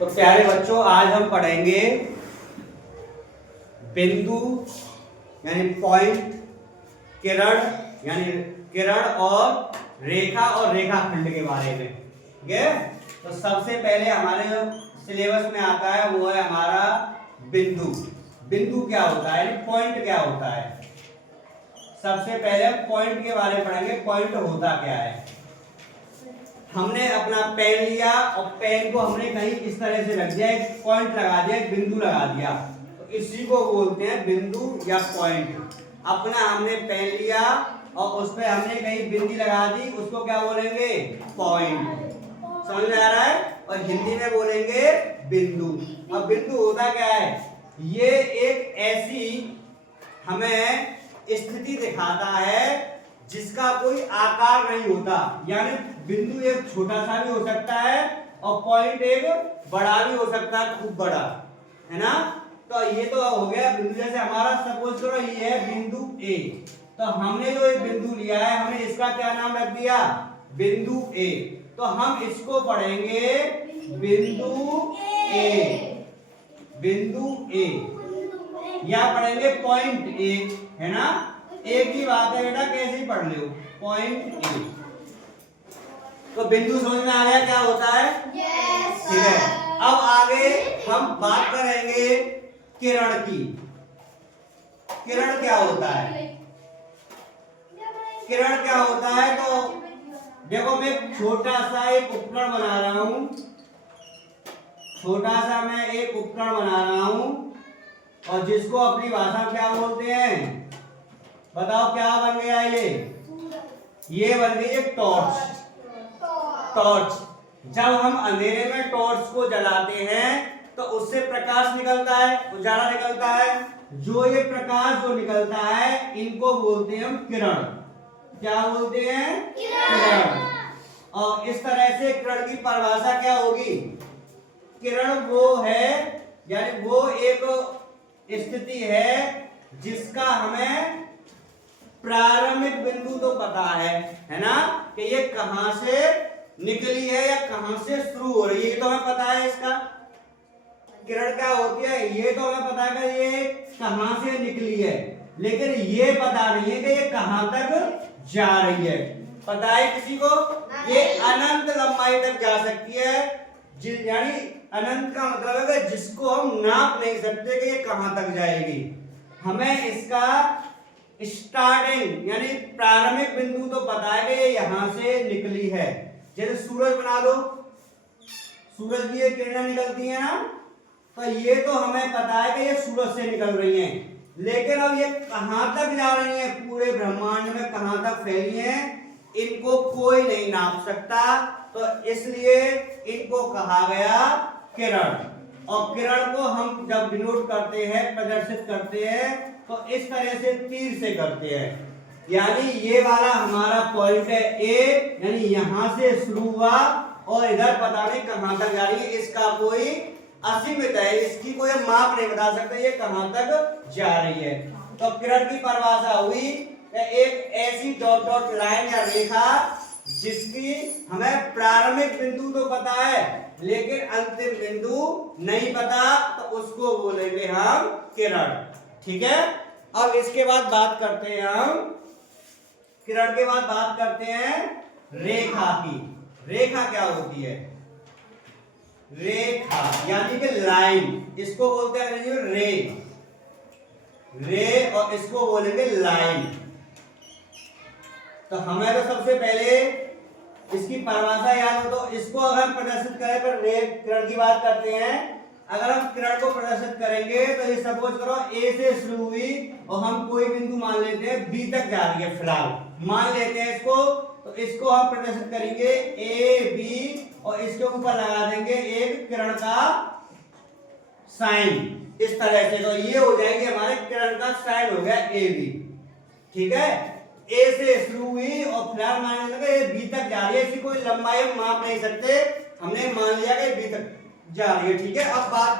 तो प्यारे बच्चों, आज हम पढ़ेंगे बिंदु यानी पॉइंट, किरण यानी किरण और रेखाखंड के बारे में। ठीक है, तो सबसे पहले हमारे जो सिलेबस में आता है वो है हमारा बिंदु। बिंदु क्या होता है, पॉइंट क्या होता है। सबसे पहले पॉइंट के बारे में पढ़ेंगे, पॉइंट होता क्या है। हमने अपना पेन लिया और पेन को हमने कहीं इस तरह से रख दिया, एक पॉइंट लगा दिया, एक बिंदु लगा दिया, तो इसी को बोलते हैं बिंदु या पॉइंट। अपना हमने पेन लिया और उस पर हमने कहीं बिंदी लगा दी, उसको क्या बोलेंगे, पॉइंट। समझ में आ रहा है। और हिंदी में बोलेंगे बिंदु। अब बिंदु होता क्या है, ये एक ऐसी हमें स्थिति दिखाता है जिसका कोई आकार नहीं होता। यानी बिंदु एक छोटा सा भी हो सकता है और पॉइंट एक बड़ा भी हो सकता है, खूब बड़ा, है ना। तो ये तो हो गया बिंदु। जैसे हमारा सपोज करो ये है बिंदु ए, तो हमने जो एक बिंदु लिया है, हमने इसका क्या नाम रख दिया, बिंदु ए। तो हम इसको पढ़ेंगे बिंदु ए, बिंदु ए, या पढ़ेंगे पॉइंट ए, है ना। एक ही बात है बेटा, कैसे ही पढ़ लो, पॉइंट ए। तो बिंदु समझ में आ गया क्या होता है। yes, ठीक है। अब आगे हम बात करेंगे किरण की। किरण क्या होता है, किरण क्या होता है। तो देखो, मैं छोटा सा एक उपकरण बना रहा हूं, छोटा सा मैं एक उपकरण बना रहा हूं, और जिसको अपनी भाषा में क्या बोलते हैं, बताओ क्या बन गया ये बन गई एक टॉर्च। टॉर्च, जब हम अंधेरे में टॉर्च को जलाते हैं तो उससे प्रकाश निकलता है, उजाला निकलता है। जो ये प्रकाश जो निकलता है, इनको बोलते हैं हम किरण। क्या बोलते हैं, किरण। और इस तरह से किरण की परिभाषा क्या होगी, किरण वो है, यानी वो एक स्थिति है जिसका हमें प्रारंभिक बिंदु तो पता है ना, कि ये कहां से निकली है या कहां से शुरू हो रही है, ये तो हमें पता है। इसका किरण क्या होती है, ये तो हमें पता है कि ये कहां से निकली है, लेकिन ये पता नहीं है कि ये कहां तक जा रही है। पता है किसी को, ये अनंत लंबाई तक जा सकती है। यानी अनंत का मतलब है जिसको हम नाप नहीं सकते कि ये कहां तक जाएगी। हमें इसका स्टार्टिंग यानी प्रारंभिक बिंदु तो पता है कि ये यहां से निकली है। जैसे सूरज बना लो, सूरज की ये किरणें निकलती हैं ना, तो ये तो हमें पता है कि ये सूरज से निकल रही हैं, लेकिन अब ये कहां तक जा रही हैं, पूरे ब्रह्मांड में कहां तक फैली हैं, इनको कोई नहीं नाप सकता। तो इसलिए इनको कहा गया किरण। और किरण को हम जब डिनोट करते हैं, प्रदर्शित करते हैं, तो इस तरह से तीर से करते हैं। यानी ये वाला हमारा पॉइंट है ए, यानी यहां से शुरू हुआ और इधर पता नहीं कहां तक जा रही है। इसका कोई असीमित है, इसकी कोई माप नहीं बता सकते ये कहां तक जा रही है। तो किरण की परिभाषा हुई एक ऐसी डॉट डॉट लाइन या रेखा जिसकी हमें प्रारंभिक बिंदु तो पता है लेकिन अंतिम बिंदु नहीं पता, तो उसको बोलेंगे हम किरण। ठीक है। अब इसके बाद बात करते हैं हम, किरण के बाद बात करते हैं रेखा की। रेखा क्या होती है, रेखा यानी कि लाइन, इसको बोलते हैं अंग्रेजी में रे, और इसको बोलेंगे लाइन। तो हमें तो सबसे पहले इसकी परिभाषा याद हो, तो इसको अगर हम प्रदर्शित करें, पर रे किरण की बात करते हैं, अगर हम किरण को प्रदर्शित करेंगे तो ये सपोज करो ए से शुरू हुई और हम कोई बिंदु मान लेते हैं बी तक जा रही है, फिलहाल मान लेते हैं इसको, तो इसको हम प्रदर्शित करेंगे ए बी, और इसके ऊपर लगा देंगे एक किरण का साइन इस तरह से। तो ये हो जाएगी हमारे किरण का साइन हो गया ए बी। ठीक है, ए से शुरू हुई और फिलहाल मान लेंगे ये बी तक जा रही है, इसकी कोई लंबाई हम माप नहीं सकते, हमने मान लिया कि बी तक जा रही है। ठीक है। अब बात